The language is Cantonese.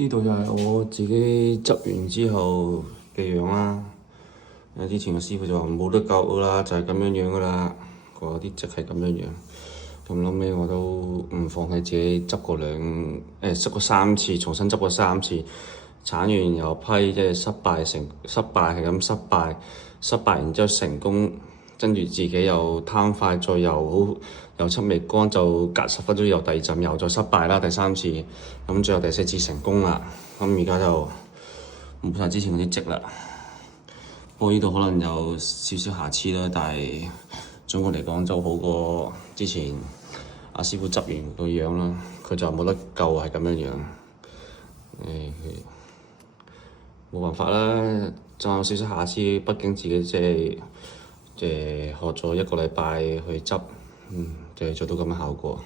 呢度就係我自己執完之後嘅樣啦。之前個師傅就話冇得救噶啦，就係咁樣樣噶啦。嗰啲則係咁樣樣。咁後尾我都唔放棄自己執過執過三次，重新執過三次。鏟完又批，即係失敗係咁失敗然之後成功，跟住自己又貪快，再油漆未乾，就隔10分鐘又第二陣又再失敗啦，第三次，咁最後第四次成功啦。咁而家就冇晒之前嗰啲跡啦。不過呢度可能有少少瑕疵啦，但係總括嚟講就好過之前阿師傅執完個樣啦。佢就冇得救係咁樣樣。冇辦法啦，仲有少少瑕疵，畢竟自己即係學咗1個禮拜去執，就係做到咁嘅效果。